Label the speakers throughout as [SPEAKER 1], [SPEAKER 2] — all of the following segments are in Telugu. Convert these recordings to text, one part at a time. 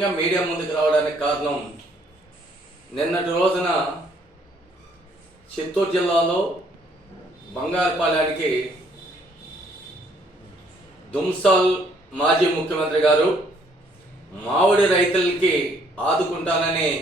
[SPEAKER 1] ముఖ్యంగా మీడియా ముందుకు రావడానికి కారణం నిన్నటి రోజున చిత్తూరు జిల్లాలో బంగారుపాలెనికి దుమ్సాల్ మాజీ ముఖ్యమంత్రి గారు మామిడి రైతులకి ఆదుకుంటానని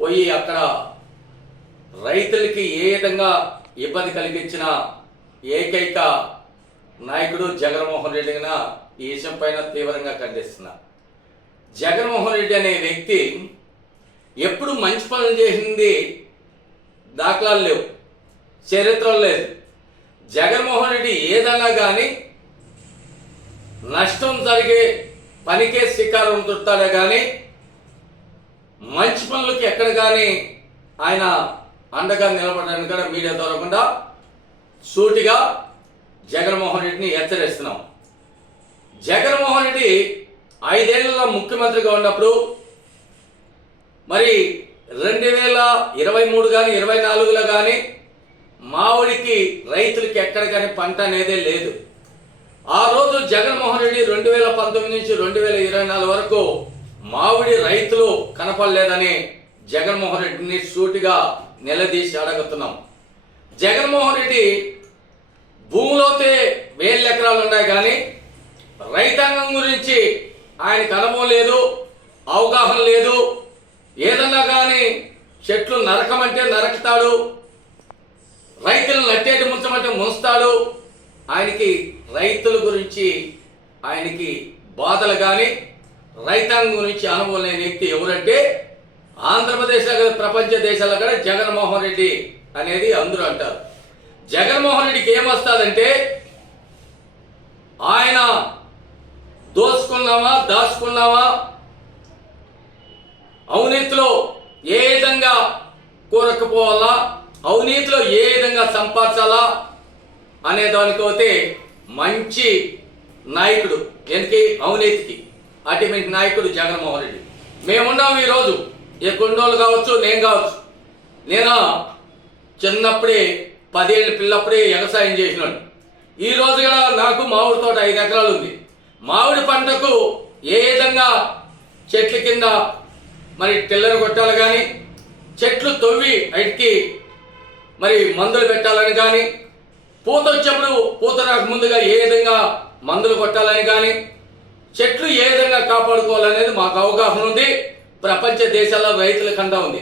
[SPEAKER 1] పోయి అక్కడ రైతులకి ఏ విధంగా ఇబ్బంది కలిగించిన ఏకైక నాయకుడు జగన్మోహన్ రెడ్డిగా ఈ విషయం పైన తీవ్రంగా ఖండిస్తున్నా. జగన్మోహన్ రెడ్డి అనే వ్యక్తి ఎప్పుడు మంచి పనులు చేసింది దాఖలాలు లేవు. చరిత్రలో లేదు. జగన్మోహన్ రెడ్డి ఏదన్నా కానీ నష్టం జరిగే పనికే శ్రీకారం చుట్టాడే కానీ మంచి పనులకి ఎక్కడ కానీ ఆయన అండగా నిలబడడానికి కూడా మీడియా దొరకకుండా సూటిగా జగన్మోహన్ రెడ్డిని హెచ్చరిస్తున్నాం. జగన్మోహన్ రెడ్డి ఐదేళ్ళలో ముఖ్యమంత్రిగా ఉన్నప్పుడు మరి రెండు వేల ఇరవై మూడు కానీ ఇరవై నాలుగులో కానీ మామిడికి రైతులకి ఎక్కడ కానీ పంట అనేదే లేదు. ఆ రోజు జగన్మోహన్ రెడ్డి రెండు వేల పంతొమ్మిది నుంచి రెండు వేల ఇరవై నాలుగు వరకు మామిడి రైతులు కనపడలేదని జగన్మోహన్ రెడ్డిని సూటిగా నిలదీసి అడుగుతున్నాం. జగన్మోహన్ రెడ్డి భూమిలోతే వేల ఎకరాలు ఉన్నాయి కానీ రైతాంగం గురించి ఆయన అనుభవం లేదు అవగాహన లేదు. ఏదన్నా కానీ చెట్లు నరకమంటే నరకుతాడు రైతులను నట్టేటి ముంచమంటే ముంచుతాడు. ఆయనకి రైతుల గురించి ఆయనకి బాధలు కానీ రైతాంగం గురించి అనుభవం లేని వ్యక్తి ఎవరంటే ఆంధ్రప్రదేశ్ కాదు, ప్రపంచ దేశాల్లో కూడా జగన్మోహన్ రెడ్డి అనేది అందరూ అంటారు. జగన్మోహన్ రెడ్డికి ఏమొస్తుందంటే ఆయన దాచుకున్నామా దాచుకున్నావా? అవినీతిలో ఏ విధంగా కూరకపోవాలా అవినీతిలో ఏ విధంగా సంపాదించాలా? అనే దానికైతే మంచి నాయకుడు ఎందుకు అవినీతికి అటువంటి నాయకుడు జగన్మోహన్ రెడ్డి. మేమున్నాం ఈరోజు. ఏ కొండోళ్ళు కావచ్చు నేను కావచ్చు. నేను? చిన్నప్పుడే పదేళ్ళు పిల్లప్పుడే వ్యవసాయం చేసినాడు ఈ రోజు కూడా నాకు మామిడి తోట ఐదు ఎకరాలు ఉంది. మామిడి పంటకు ఏ విధంగా చెట్ల కింద మరి టిల్లర్ కొట్టాలి కానీ చెట్లు తవ్వి అటుకి మరి మందులు పెట్టాలని కానీ పూత వచ్చేప్పుడు పూత రాక ముందుగా ఏ విధంగా మందులు కొట్టాలని కానీ చెట్లు ఏ విధంగా కాపాడుకోవాలనేది మాకు అవగాహన ఉంది. ప్రపంచ దేశాల్లో రైతుల కింద ఉంది.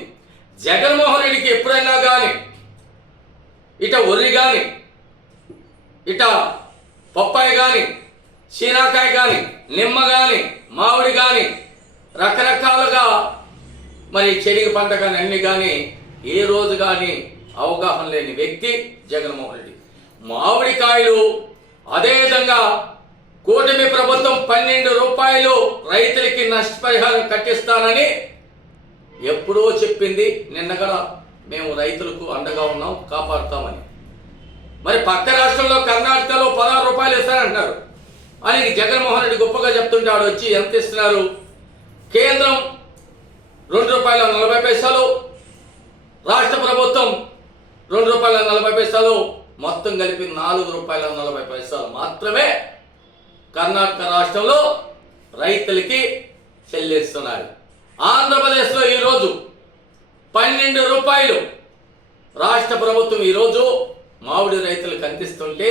[SPEAKER 1] జగన్మోహన్ రెడ్డికి ఎప్పుడైనా కానీ ఇట ఒర్రి కానీ ఇట పప్పాయి కానీ చీనాకాయ కానీ నిమ్మ కానీ మామిడి కానీ రకరకాలుగా మరి చెరుకు పంట కానీ అన్ని కానీ ఏ రోజు కానీ అవగాహన లేని వ్యక్తి జగన్మోహన్ రెడ్డి. మామిడికాయలు అదేవిధంగా కూటమి ప్రభుత్వం పన్నెండు రూపాయలు రైతులకి నష్టపరిహారం కట్టిస్తానని ఎప్పుడో చెప్పింది. నిన్న కూడా మేము రైతులకు అండగా ఉన్నాం కాపాడుతామని. మరి పక్క రాష్ట్రంలో కర్ణాటకలో పదహారు రూపాయలు ఇస్తారంటారు అని జగన్మోహన్ రెడ్డి గొప్పగా చెప్తుంటాడు వచ్చి ఎంత ఇస్తున్నారు? కేంద్రం రెండు రూపాయల నలభై పైసలు రాష్ట్ర ప్రభుత్వం రెండు రూపాయల నలభై పైసలు మొత్తం కలిపి నాలుగు రూపాయల నలభై పైసలు మాత్రమే కర్ణాటక రాష్ట్రంలో రైతులకి చెల్లిస్తున్నారు. ఆంధ్రప్రదేశ్లో ఈరోజు పన్నెండు రూపాయలు రాష్ట్ర ప్రభుత్వం ఈరోజు మామిడి రైతులకు అందిస్తుంటే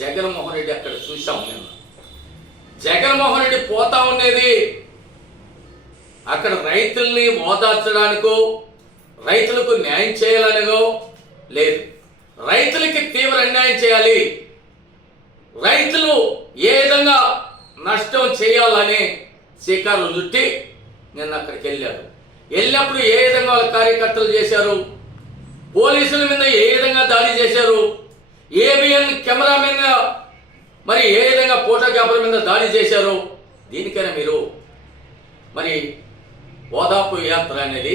[SPEAKER 1] జగన్మోహన్ రెడ్డి అక్కడ చూసాం నిన్న జగన్మోహన్ రెడ్డి పోతా ఉండేది అక్కడ రైతుల్ని ఓదార్చడానికో రైతులకు న్యాయం చేయాలనిగో లేదు. రైతులకి తీవ్ర అన్యాయం చేయాలి. రైతులు ఏ విధంగా నష్టం చేయాలని శ్రీకారం చుట్టి నిన్న అక్కడికి వెళ్ళారు. వెళ్ళినప్పుడు ఏ విధంగా వాళ్ళ కార్యకర్తలు చేశారు? పోలీసుల మీద ఏ విధంగా దాడి చేశారు? ఏబిఎన్ కెమెరా మీద మరి ఏ విధంగా ఫోటోగ్రాఫర్ మీద దాడి చేశారు? దీనికైనా మీరు మరి ఓదాపు యాత్ర అనేది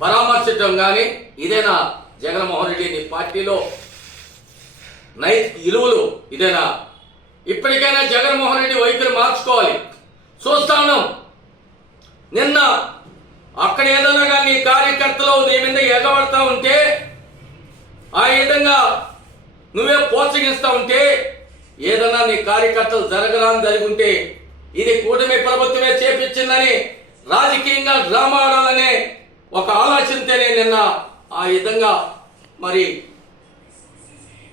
[SPEAKER 1] పరామర్శించడం కానీ ఇదేనా జగన్మోహన్ రెడ్డి నీ పార్టీలో నై ఇలువలు ఇదేనా? ఇప్పటికైనా జగన్మోహన్ రెడ్డి వైఖరి మార్చుకోవాలి. చూస్తా ఉన్నాం నిన్న అక్కడ ఏదైనా కానీ కార్యకర్తలు నీ మీద ఎగబడతా ఉంటే ఆ విధంగా నువ్వే ప్రోత్సహిస్తా ఉంటే ఏదన్నా నీ కార్యకర్తలు జరగరాని జరిగి ఉంటే ఇది కూటమి ప్రభుత్వమే చేపించిందని రాజకీయంగా డ్రామా ఆడాలనే ఒక ఆలోచనతోనే నిన్న ఆ విధంగా మరి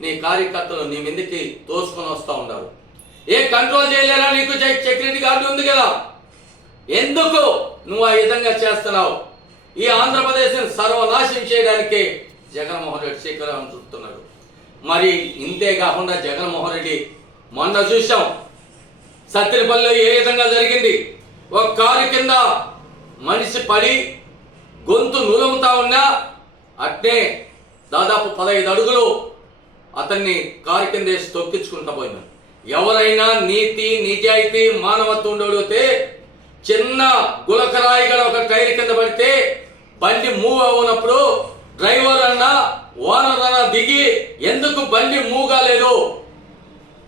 [SPEAKER 1] నీ కార్యకర్తలు నీ మీదకి తోసుకొని వస్తూ ఉన్నారు. ఏ కంట్రోల్ చేయలేరా నీకు? సెక్యూరిటీ గార్డు ఉంది కదా. ఎందుకు నువ్వు ఆ విధంగా చేస్తున్నావు? ఈ ఆంధ్రప్రదేశ్ని సర్వనాశనం చేయడానికి జగన్మోహన్ రెడ్డి శ్రీకారం చుడుతున్నాడు మరి ఇంతే కాకుండా జగన్మోహన్ రెడ్డి మొన్న చూసాం సత్తిరిపల్లిలో ఏ విధంగా జరిగింది? ఒక కారు కింద మనిషి పడి గొంతు నూలముతా ఉన్నా అట్నే దాదాపు పదహైదు అడుగులు అతన్ని కారు కింద వేసి తొక్కించుకుంటా పోయినాడు ఎవరైనా నీతి నిజాయితీ మానవత్వం ఉండడితే చిన్న గులకరాయి గల ఒక టైర్ కింద పడితే బండి మూవ్ అవునప్పుడు డ్రైవర్ అన్నా ఓనర్ అన్నా దిగి ఎందుకు బండి మూగాలేదు?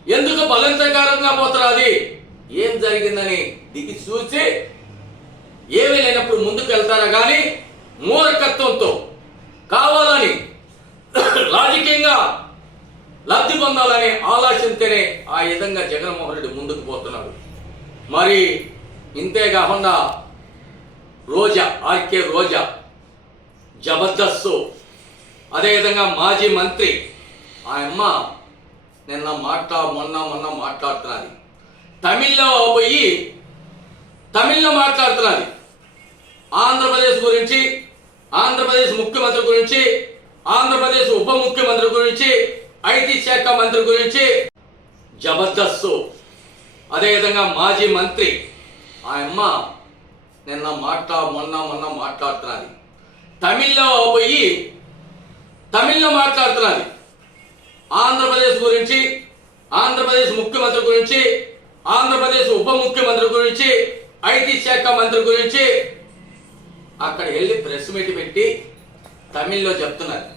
[SPEAKER 1] ఎందుకు బలంతకారంగా పోతారు అది? ఏం జరిగిందని దిగి చూసి ఏమీ లేనప్పుడు ముందుకు వెళ్తారా కానీ మూర్ఖత్వంతో కావాలని రాజకీయంగా లబ్ధి పొందాలనే ఆలోచనతోనే ఆ విధంగా జగన్మోహన్ రెడ్డి ముందుకు పోతున్నాడు మరి ఇంతే కాకుండా రోజా ఆర్కే రోజా జబర్దస్త్. అదేవిధంగా మాజీ మంత్రి ఆ అమ్మ నిన్న మాట్లా మొన్న మొన్న మాట్లాడుతున్నది. తమిళ్ళో పోయి తమిళ్ళో మాట్లాడుతున్నది. ఆంధ్రప్రదేశ్ గురించి ఆంధ్రప్రదేశ్ ముఖ్యమంత్రి గురించి ఆంధ్రప్రదేశ్ ఉప ముఖ్యమంత్రి గురించి ఐటీ శాఖ మంత్రి గురించి జబర్దస్త్. అదేవిధంగా మాజీ మంత్రి ఆ అమ్మ నిన్న మాట్లా మొన్న మొన్న మాట్లాడుతున్నది. తమిళ్ళో పోయి తమిళ్ళో మాట్లాడుతున్నది. ఆంధ్రప్రదేశ్ గురించి ఆంధ్రప్రదేశ్ ముఖ్యమంత్రి గురించి ఆంధ్రప్రదేశ్ ఉప ముఖ్యమంత్రి గురించి ఐటీ శాఖ మంత్రి గురించి అక్కడ వెళ్ళి ప్రెస్ మీట్ పెట్టి తమిళ్ళో చెప్తున్నారు.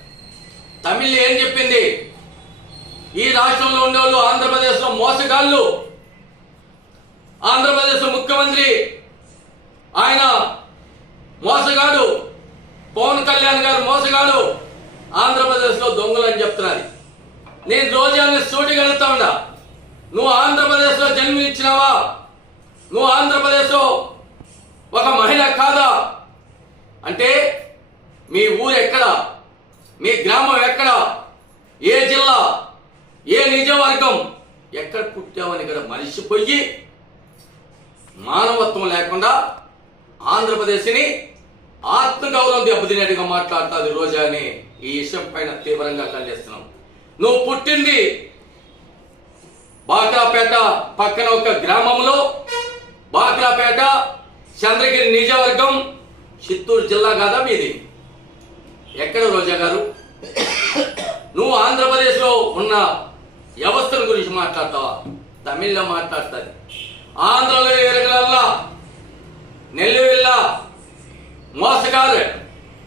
[SPEAKER 1] తమిళ్ ఏం చెప్పింది? ఈ రాష్ట్రంలో ఉండేవాళ్ళు ఆంధ్రప్రదేశ్లో మోసగాళ్ళు. ఆంధ్రప్రదేశ్ ముఖ్యమంత్రి. ఆయన మోసగాడు. పవన్ కళ్యాణ్ గారు మోసగాడు. ఆంధ్రప్రదేశ్లో దొంగలు అని చెప్తున్నది నేను రోజాన్ని సూటిగా వెళ్తా ఉన్నా. నువ్వు ఆంధ్రప్రదేశ్లో జన్మించినావా నువ్వు ఆంధ్రప్రదేశ్లో ఒక మహిళ కాదా? అంటే మీ ఊరు ఎక్కడ? మీ గ్రామం ఎక్కడ? ఏ జిల్లా? ఏ నిజవర్గం ఎక్కడ పుట్టావని కదా మనిషి పోయి మానవత్వం లేకుండా ఆంధ్రప్రదేశ్ని ఆత్మగౌరవం దెబ్బతినేట్టుగా మాట్లాడుతుంది రోజా అని ఈ విషయం పైన తీవ్రంగా ఖండిస్తున్నాం నువ్వు పుట్టింది బాక్రాపేట పక్కన ఒక గ్రామంలో. బాక్రాపేట చంద్రగిరి నియోజకవర్గం చిత్తూరు జిల్లా కాదా మీది? ఎక్కడ రోజా గారు? నువ్వు ఆంధ్రప్రదేశ్లో ఉన్న వ్యవస్థల గురించి మాట్లాడతావా? తమిళ్ళో మాట్లాడుతుంది. ఆంధ్రలో ఎరగలల్లా నెల్లూరిలా మోసగారు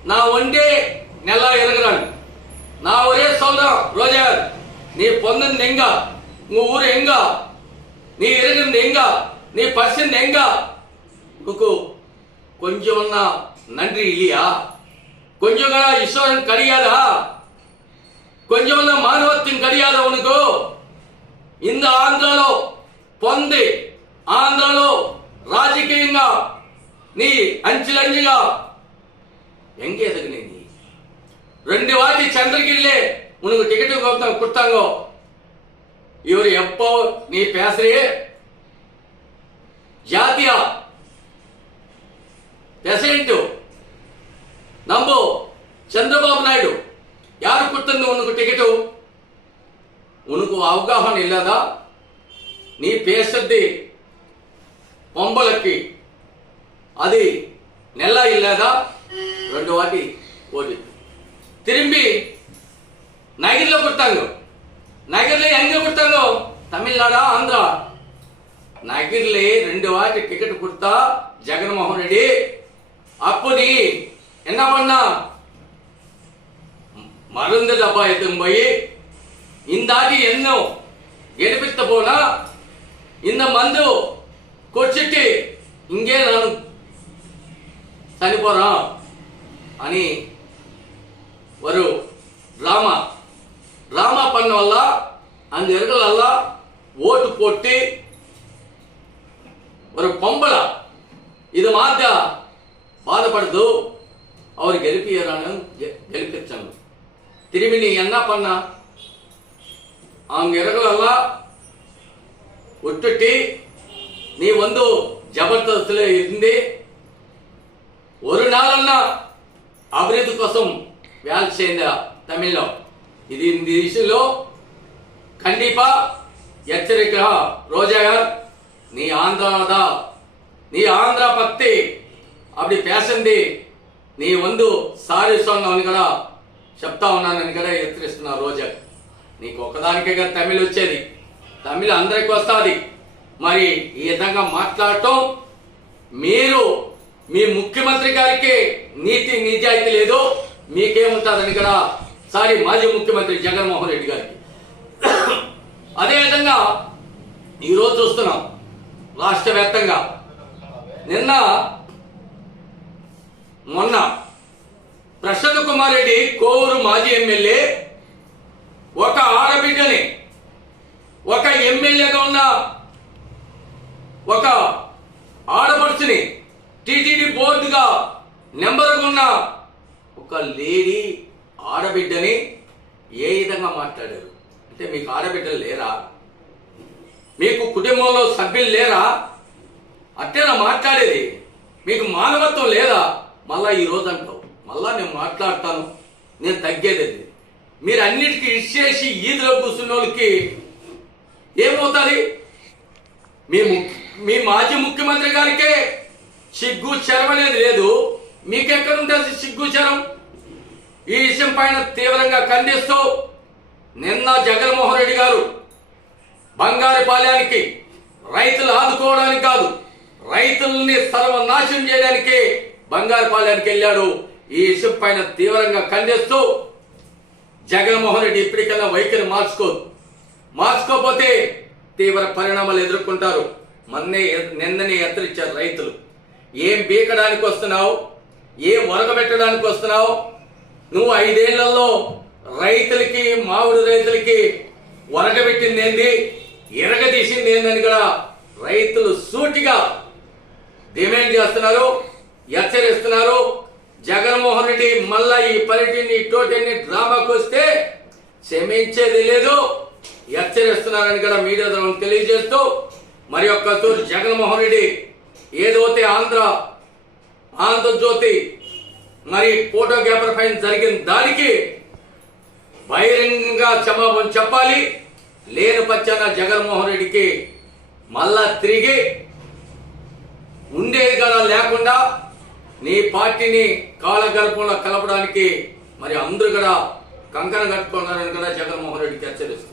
[SPEAKER 1] నా వండే నెల ఎరగరాను నా ఒరే సోదరం రోజా గారు నీ పొందింది ఎంగ నువ్వు ఊరు ఎంగ నీ ఎరిగింది ఎంగ నీ పరిచింది ఎంగ నువ్వు కొంచెం ఉన్న నండ్రి ఇలియా కొంచెం కూడా విశ్వాసం కడియాదా కొంచెం ఉన్న మానవత్వం కడియాదా ఉనుకో ఇంద ఆంధ్రలో పొంది ఆంధ్రలో రాజకీయంగా நீ அஞ்சு அஞ்சுலோ எங்க எதுக்கு நீ ரெண்டு வாட்டி சந்திரகிரிலே உனக்கு டிக்கெட்டு கொடுத்தாங்க இவர் எப்போ நீ பேசுறியே ஜாத்தியா பெசன்ட் நம்போ చంద్రబాబు నాయుడు యారు కుట్టింది ఉనుకు టికెట్ ఉనుకు అవగాహన ఇల్లదా నీ పేసద్ది పొంబలకి அது நல்லா இல்லாதா ரெண்டு வாட்டி ஓடி திரும்பி நகர்ல கொடுத்தாங்க நகர்ல எங்க கொடுத்தாங்க தமிழ்நாடா ஆந்திரா நகர்ல ரெண்டு வாட்டி டிக்கெட் கொடுத்தா ஜெகன்மோகன் ரெட்டி அப்படி என்ன பண்ணா மருந்து டப்பா எடுத்து போய் இந்த ஆட்டி என்னும் எடுப்பித்த போனா இந்த மந்து குடிச்சிட்டு இங்கே நான் చనిపోరా అని వారు రామ రామ పన్ను వల్ల అందరికల ఓటు పొట్టి వారు పంబల ఇది మాత్ర బాధపడదు. అవరు గెలిపియరాని గెలిపించాను తిరిగి నీ ఎన్న పన్న? ఆ ఎరగల ఒట్టుట్టి నీ వందు జబర్దస్తులే ఇది ఒరు நாளன்னா అభివృద్ధి కోసం వ్యాల్ చేయండి తమిళ్ళో ఇది இந்த ఇష్యూలో కండిపా హెచ్చరిక గారు నీ ఆంధ్ర నీ ఆంధ్ర పత్తి అప్పుడు ఫ్యాషన్ది నీ వందు సారీ సాంగ్ అని కదా చెప్తా ఉన్నానని కదా హెచ్చరిస్తున్నా రోజా నీకు ఒకదానికే కదా తమిళ వచ్చేది తమిళ అందరికి వస్తుంది మరి ఈ విధంగా మాట్లాడటం మీరు మీ ముఖ్యమంత్రి గారికి నీతి నిజాయితీ లేదు మీకేముంటుందని కదా సారీ మాజీ ముఖ్యమంత్రి జగన్మోహన్ రెడ్డి గారికి. అదేవిధంగా ఈరోజు చూస్తున్నాం రాష్ట్ర వ్యాప్తంగా. నిన్న మొన్న ప్రసన్న కుమార్ రెడ్డి కోవూరు మాజీ ఎమ్మెల్యే ఒక ఆడబిడ్డని ఒక ఎమ్మెల్యేగా ఉన్న ఒక ఆడపడుచుని టీటీడీ బోర్డుగా నెంబర్గా ఉన్న ఒక లేడీ ఆడబిడ్డని ఏ విధంగా మాట్లాడారు? అంటే మీకు ఆడబిడ్డలు లేరా? మీకు కుటుంబంలో సభ్యులు లేరా? అట్టేనా మాట్లాడేది. మీకు మానవత్వం లేదా? మళ్ళా ఈరోజు అంటావు. మళ్ళా నేను మాట్లాడతాను. నేను తగ్గేది మీరు అన్నిటికీ ఇచ్చేసి ఈదులో కూర్చున్న వాళ్ళకి ఏమవుతుంది మీ మీ మాజీ ముఖ్యమంత్రి గారికే సిగ్గు చరం అనేది లేదు. మీకెక్కడుంటుంది సిగ్గు చరం ఈ విషయం పైన తీవ్రంగా ఖండిస్తూ నిన్న జగన్మోహన్ రెడ్డి గారు బంగారుపాలెనికి రైతులు ఆదుకోవడానికి కాదు రైతుల్ని సర్వనాశనం చేయడానికి బంగారుపాలెనికి వెళ్ళాడు. ఈ విషయం పైన తీవ్రంగా ఖండిస్తూ జగన్మోహన్ రెడ్డి ఇప్పటికల్లా వైఖరి మార్చుకోదు. మార్చుకోకపోతే తీవ్ర పరిణామాలు ఎదుర్కొంటారు. మొన్నే నిన్ననే హెచ్చరించారు రైతులు. ఏం బీకడానికి వస్తున్నావు? ఏం ఒరగబెట్టడానికి వస్తున్నావు? నువ్వు ఐదేళ్ళలో రైతులకి మామిడి రైతులకి ఒరగబెట్టింది ఏంది ఎరగదీసింది ఏందని కూడా రైతులు సూటిగా డిమాండ్ చేస్తున్నారు హెచ్చరిస్తున్నారు. జగన్మోహన్ రెడ్డి మళ్ళా ఈ పర్యటన టోటని డ్రామాకు వస్తే క్షమించేది లేదు. హెచ్చరిస్తున్నారని కూడా మీడియా ద్వారా తెలియజేస్తూ మరి ఒక్క జగన్మోహన్ రెడ్డి ఏదైతే ఆంధ్ర ఆంధ్రజ్యోతి మరి ఫోటోగ్రాఫర్ పైన జరిగిన దానికి బహిరంగంగా క్షమాపణ చెప్పాలి. లేని పచ్చాన జగన్మోహన్ రెడ్డికి మళ్ళా తిరిగి ఉండేది కదా లేకుండా నీ పార్టీని కాలగర్భంలో కలపడానికి మరి అందరూ కూడా కంకణ కట్టుకున్నారని కూడా జగన్మోహన్ రెడ్డికి హెచ్చరిస్తారు.